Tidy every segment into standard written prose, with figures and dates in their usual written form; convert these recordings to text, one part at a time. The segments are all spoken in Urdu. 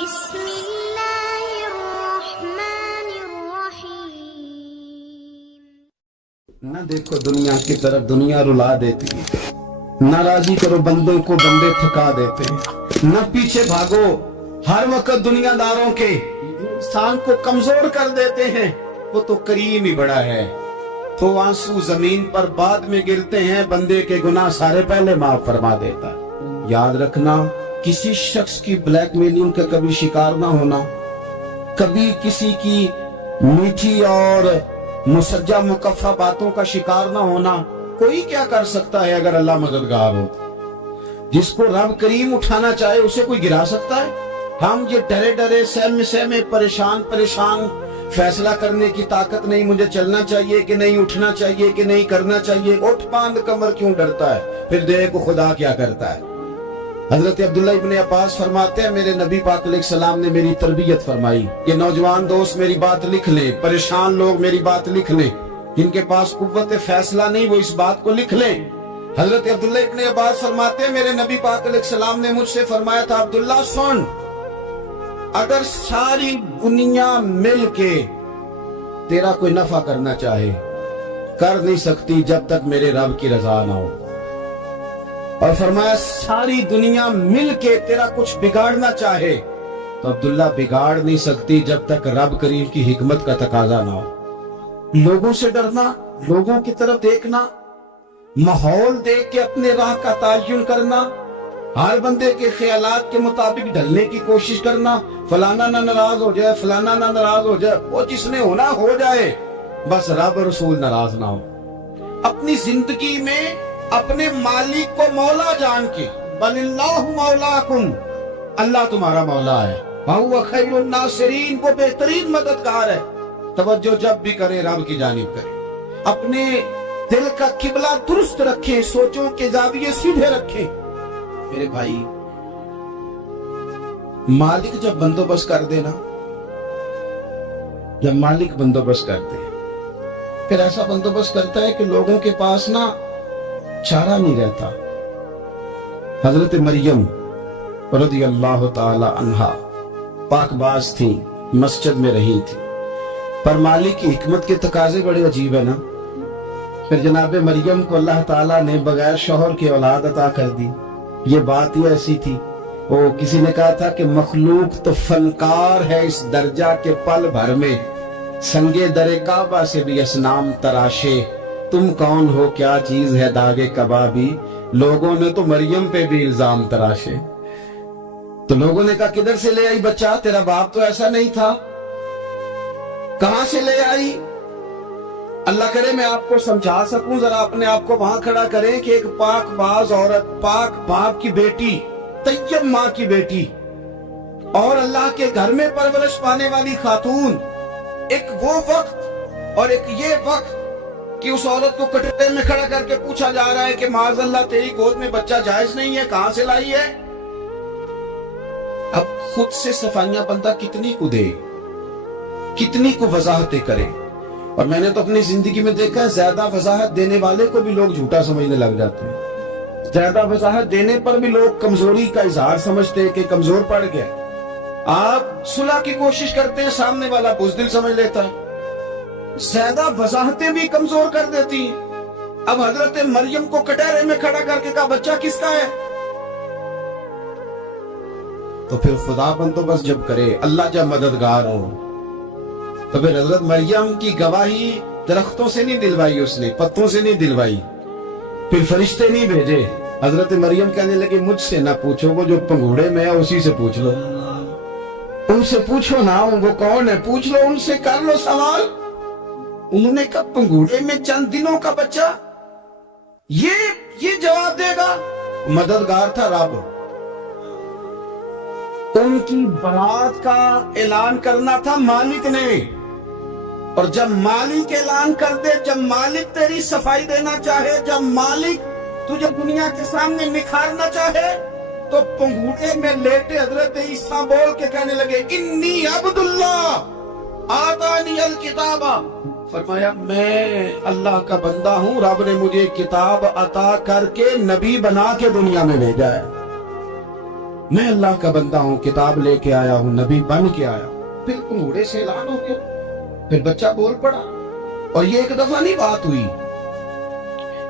بسم اللہ الرحمن الرحیم۔ نہ دیکھو دنیا کی طرف، دنیا رلا دیتی ہے۔ نہ راضی کرو بندوں کو، بندے تھکا دیتے ہیں۔ نہ پیچھے بھاگو ہر وقت دنیا داروں کے، انسان کو کمزور کر دیتے ہیں۔ وہ تو کریم ہی بڑا ہے، تو آنسو زمین پر بعد میں گرتے ہیں، بندے کے گناہ سارے پہلے معاف فرما دیتا ہے۔ یاد رکھنا، کسی شخص کی بلیک میلنگ کا کبھی شکار نہ ہونا، کبھی کسی کی میٹھی اور مسجع مکفہ باتوں کا شکار نہ ہونا۔ کوئی کیا کر سکتا ہے اگر اللہ مددگار ہو؟ جس کو رب کریم اٹھانا چاہے اسے کوئی گرا سکتا ہے؟ ہم یہ ڈرے ڈرے سہمے سہمے پریشان فیصلہ کرنے کی طاقت نہیں، مجھے چلنا چاہیے کہ نہیں، اٹھنا چاہیے کہ نہیں، کرنا چاہیے۔ اٹھ باندھ کمر کیوں ڈرتا ہے؟ پھر دیکھو خدا کیا کرتا ہے۔ حضرت عبداللہ ابن عباس فرماتے ہیں، میرے نبی پاک علیہ السلام نے میری تربیت فرمائی کہ نوجوان دوست میری بات لکھ لیں، پریشان لوگ میری بات لکھ لیں، جن کے پاس قوت فیصلہ نہیں وہ اس بات کو لکھ لیں۔ حضرت عبداللہ ابن عباس فرماتے ہیں، میرے نبی پاک علیہ السلام نے مجھ سے فرمایا تھا، عبداللہ سن، اگر ساری دنیا مل کے تیرا کوئی نفع کرنا چاہے، کر نہیں سکتی جب تک میرے رب کی رضا نہ ہو۔ اور فرمایا ساری دنیا مل کے تیرا کچھ بگاڑنا چاہے تو عبداللہ بگاڑ نہیں سکتی جب تک رب کریم کی حکمت کا تقاضا نہ ہو۔ لوگوں سے ڈرنا، لوگوں کی طرف دیکھنا، ماحول دیکھ کے اپنے راہ کا تعین کرنا، ہر بندے کے خیالات کے مطابق ڈھلنے کی کوشش کرنا، فلانا نہ ناراض ہو جائے، فلانا نہ ناراض ہو جائے، وہ جس نے ہونا ہو جائے، بس رب رسول ناراض نہ ہو۔ اپنی زندگی میں اپنے مالک کو مولا جان کے، بل اللہ مولاکم، اللہ تمہارا مولا ہے، وَهُوَ خَيْرُ النَّاصِرِينَ، وہ بہترین مددگار ہے۔ توجہ جب بھی کرے رب کی جانب کرے، اپنے دل کا قبلہ درست رکھیں، سوچوں کے زاویے سیدھے رکھیں۔ میرے بھائی، مالک جب بندوبست کر دے نا، جب مالک بندوبست کر دے، پھر ایسا بندوبست کرتا ہے کہ لوگوں کے پاس نا چارہ نہیں رہتا۔ حضرت مریم رضی اللہ تعالی عنہا پاک باز تھی، مسجد میں رہی تھی، پر مالک کی حکمت کے تقاضے بڑے عجیب ہے نا۔ پھر جناب مریم کو اللہ تعالیٰ نے بغیر شوہر کی اولاد عطا کر دی۔ یہ بات ہی ایسی تھی، وہ کسی نے کہا تھا کہ مخلوق تو فنکار ہے اس درجہ کے پل بھر میں سنگے در کعبہ سے بھی اسنام تراشے، تم کون ہو کیا چیز ہے داغے کبابی، لوگوں نے تو مریم پہ بھی الزام تراشے۔ تو لوگوں نے کہا کدھر سے لے آئی بچہ، تیرا باپ تو ایسا نہیں تھا، کہاں سے لے آئی؟ اللہ کرے میں آپ کو سمجھا سکوں، ذرا اپنے آپ کو وہاں کھڑا کریں کہ ایک پاک باز عورت، پاک باپ کی بیٹی، طیب ماں کی بیٹی، اور اللہ کے گھر میں پرورش پانے والی خاتون، ایک وہ وقت اور ایک یہ وقت کہ اس عورت کو کٹڑے میں کھڑا کر کے پوچھا جا رہا ہے کہ معاذ اللہ تیری گود میں بچہ جائز نہیں ہے، کہاں سے لائی ہے؟ اب خود سے صفائیاں بندہ کتنی کو دے، کتنی کو وضاحتیں کرے۔ اور میں نے تو اپنی زندگی میں دیکھا ہے، زیادہ وضاحت دینے والے کو بھی لوگ جھوٹا سمجھنے لگ جاتے ہیں، زیادہ وضاحت دینے پر بھی لوگ کمزوری کا اظہار سمجھتے ہیں کہ کمزور پڑ گیا۔ آپ صلح کی کوشش کرتے ہیں، سامنے والا بزدل سمجھ لیتا ہے، زیادہ وضاحتیں بھی کمزور کر دیتی ہیں۔ اب حضرت مریم کو کٹہرے میں کھڑا کر کے کہا بچہ کس کا ہے؟ تو پھر خدا بندوبست جب کرے، اللہ جب مددگار ہو، تو پھر حضرت مریم کی گواہی درختوں سے نہیں دلوائی، اس نے پتوں سے نہیں دلوائی، پھر فرشتے نہیں بھیجے۔ حضرت مریم کہنے لگے مجھ سے نہ پوچھو، وہ جو پنگوڑے میں ہے اسی سے پوچھ لو، ان سے پوچھو نا وہ کون ہے، پوچھ لو ان سے، کر لو سوال۔ انہوں نے کہا پنگوڑے میں چند دنوں کا بچہ، یہ جواب دے گا؟ مددگار تھا رب، ان کی برات کا اعلان کرنا تھا مالک نے، اور جب مالک اعلان کر دے، جب مالک تیری صفائی دینا چاہے، جب مالک تجھے دنیا کے سامنے نکھارنا چاہے، تو پنگوڑے میں لیٹے حضرت عیسیٰ بول کے کہنے لگے انی عبداللہ آتانی الکتاب، فرمایا میں اللہ کا بندہ ہوں، رب نے مجھے کتاب عطا کر کے نبی بنا کے دنیا میں بھیجا ہے۔ میں اللہ کا بندہ ہوں، کتاب لے کے آیا ہوں، نبی بن کے آیا ہوں۔ پھر پنگوڑے سے اعلان ہو گیا، پھر بچہ بول پڑا۔ اور یہ ایک دفعہ نہیں بات ہوئی،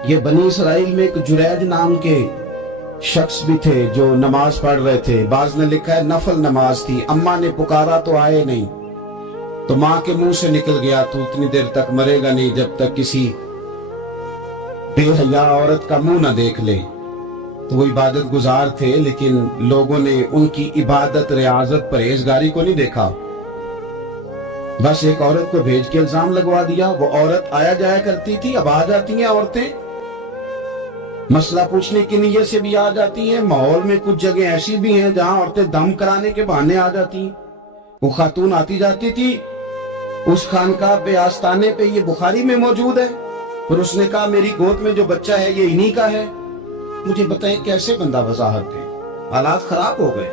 یہ بنی اسرائیل میں ایک جریج نام کے شخص بھی تھے جو نماز پڑھ رہے تھے، بعض نے لکھا ہے نفل نماز تھی، اماں نے پکارا تو آئے نہیں، تو ماں کے منہ سے نکل گیا تو اتنی دیر تک مرے گا نہیں جب تک کسی بے حیا عورت کا منہ نہ دیکھ لے۔ تو وہ عبادت گزار تھے، لیکن لوگوں نے ان کی عبادت، ریاضت، پرہیزگاری کو نہیں دیکھا، بس ایک عورت کو بھیج کے الزام لگوا دیا۔ وہ عورت آیا جایا کرتی تھی، اب آ جاتی ہیں عورتیں، مسئلہ پوچھنے کی نیت سے بھی آ جاتی ہیں۔ ماحول میں کچھ جگہ ایسی بھی ہیں جہاں عورتیں دم کرانے کے بہانے آ جاتی ہیں۔ وہ خاتون آتی جاتی تھی اس خانقاہ پہ، آستانے پہ، یہ بخاری میں موجود ہے، پھر اس نے کہا میری گود میں جو بچہ ہے یہ انہی کا ہے۔ مجھے بتائیں کیسے بندہ وضاحت دے؟ حالات خراب ہو گئے،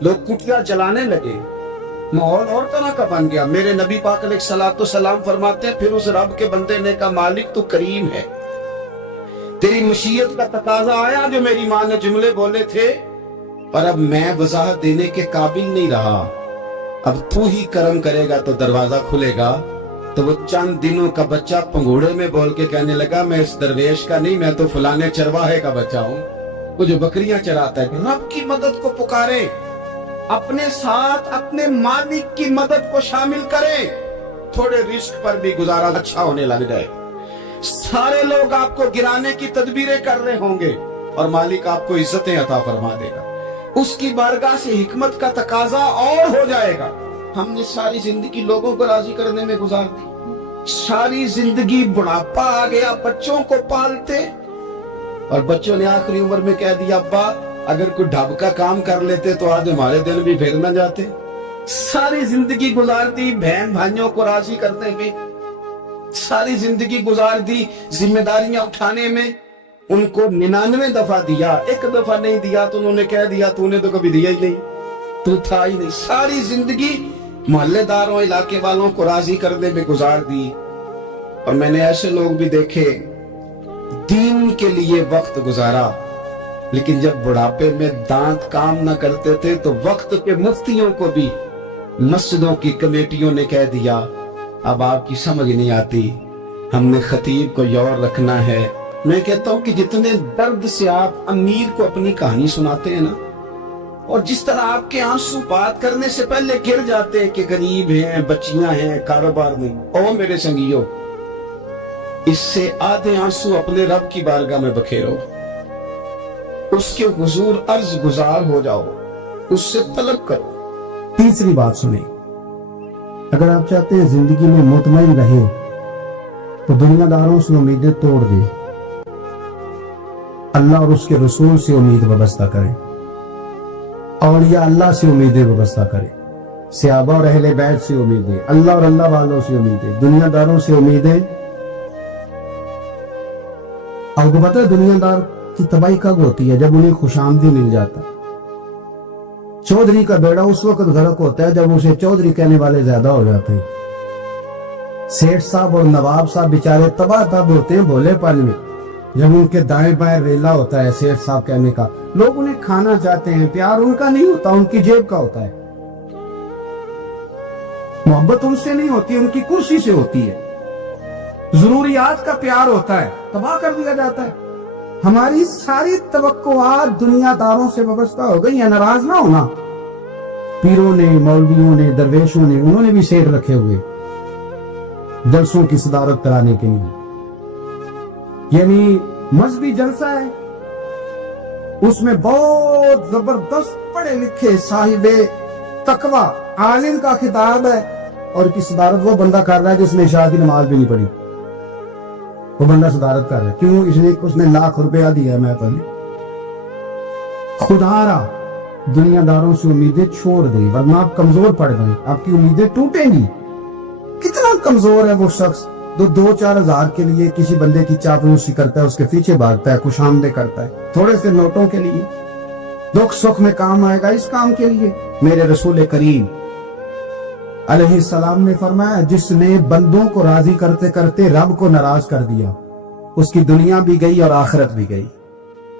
لوگ کٹیاں جلانے لگے، ماحول اور طرح کا بن گیا۔ میرے نبی پاک علیہ الصلوۃ والسلام فرماتے ہیں پھر اس رب کے بندے نے کہا مالک تو کریم ہے، تیری مشیت کا تقاضا آیا جو میری ماں نے جملے بولے تھے، پر اب میں وضاحت دینے کے قابل نہیں رہا، اب تو ہی کرم کرے گا تو دروازہ کھلے گا۔ تو وہ چند دنوں کا بچہ پنگوڑے میں بول کے کہنے لگا میں اس درویش کا نہیں، میں تو فلانے چرواہے کا بچہ ہوں، وہ جو بکریاں چراتا ہے۔ رب کی مدد کو پکارے، اپنے ساتھ اپنے مالک کی مدد کو شامل کرے، تھوڑے رزق پر بھی گزارا اچھا ہونے لگ جائے۔ سارے لوگ آپ کو گرانے کی تدبیریں کر رہے ہوں گے اور مالک آپ کو عزتیں عطا فرما دے گا، اس کی بارگاہ سے حکمت کا تقاضا اور ہو جائے گا۔ ہم نے ساری زندگی لوگوں کو راضی کرنے میں گزار دی، ساری زندگی بڑھاپا آ گیا بچوں کو پالتے، اور بچوں نے آخری عمر میں کہہ دیا ابا اگر کوئی ڈھب کا کام کر لیتے تو آج ہمارے دن بھی پھر نہ جاتے۔ ساری زندگی گزار دی بہن بھائیوں کو راضی کرنے میں، ساری زندگی گزار دی ذمہ داریاں اٹھانے میں، ان کو 99 دفعہ دیا، ایک دفعہ نہیں دیا تو انہوں نے کہہ دیا تو نے تو کبھی دیا ہی نہیں، تو تھا ہی نہیں۔ ساری زندگی محلے داروں، علاقے والوں کو راضی کرنے میں گزار دی۔ اور میں نے ایسے لوگ بھی دیکھے دین کے لیے وقت گزارا، لیکن جب بڑھاپے میں دانت کام نہ کرتے تھے تو وقت کے مفتیوں کو بھی مسجدوں کی کمیٹیوں نے کہہ دیا اب آپ کی سمجھ نہیں آتی، ہم نے خطیب کو یور رکھنا ہے۔ میں کہتا ہوں کہ جتنے درد سے آپ امیر کو اپنی کہانی سناتے ہیں نا، اور جس طرح آپ کے آنسو بات کرنے سے پہلے گر جاتے ہیں کہ غریب ہیں، بچیاں ہیں، کاروبار نہیں، او میرے سنگیو، اس سے آدھے آنسو اپنے رب کی بارگاہ میں بکھیرو، اس کے حضور عرض گزار ہو جاؤ، اس سے طلب کرو۔ تیسری بات سنیں، اگر آپ چاہتے ہیں زندگی میں مطمئن رہیں تو دنیا داروں سے امیدیں توڑ دیں، اللہ اور اس کے رسول سے امید وابستہ کریں، اولیاء اللہ سے امیدیں وابستہ کریں، صحابہ اور اہل بیت سے امیدیں، اللہ اور اللہ والوں سے امیدیں، دنیا داروں سے امیدیں۔ آپ کو پتہ ہے دنیا دار کی تباہی کب ہوتی ہے؟ جب انہیں خوش آمدی مل جاتا۔ چودھری کا بیڑا اس وقت غرق ہوتا ہے جب اسے چودھری کہنے والے زیادہ ہو جاتے ہیں۔ سیٹھ صاحب اور نواب صاحب بیچارے تباہ تب ہوتے ہیں بھولے پن میں، جب ان کے دائیں بائیں ریلا ہوتا ہے سیٹھ صاحب کہنے کا، لوگ انہیں کھانا چاہتے ہیں، پیار ان کا نہیں ہوتا، ان کی جیب کا ہوتا ہے، محبت ان سے نہیں ہوتی، ان کی کرسی سے ہوتی ہے، ضروریات کا پیار ہوتا ہے، تباہ کر دیا جاتا ہے۔ ہماری ساری توقعات دنیا داروں سے وابستہ ہو گئی ہیں۔ ناراض نہ ہونا، پیروں نے، مولویوں نے، درویشوں نے، انہوں نے بھی سیٹ رکھے ہوئے جلسوں کی صدارت کرانے کے لیے، یعنی مذہبی جلسہ ہے، اس میں بہت زبردست پڑھے لکھے صاحب تقوی عالم کا خطاب ہے، اور کی صدارت وہ بندہ کر رہا ہے جس نے عشاء کی نماز بھی نہیں پڑھی، وہ بندہ صدارت کر رہا ہے، کیوں؟ اس نے لاکھ روپیہ دیا ہے محفل میں۔ خدا را دنیا داروں سے امیدیں چھوڑ دیں ورنہ آپ کمزور پڑ گئے، آپ کی امیدیں ٹوٹیں گی۔ کتنا کمزور ہے وہ شخص جو 2-4 ہزار کے لیے کسی بندے کی چاپلوسی کرتا ہے، اس کے پیچھے بھاگتا ہے، خوش آمدیں کرتا ہے تھوڑے سے نوٹوں کے لیے، دکھ سکھ میں کام آئے گا اس کام کے لیے۔ میرے رسول کریم علیہ السلام نے فرمایا جس نے بندوں کو راضی کرتے کرتے رب کو ناراض کر دیا، اس کی دنیا بھی گئی اور آخرت بھی گئی۔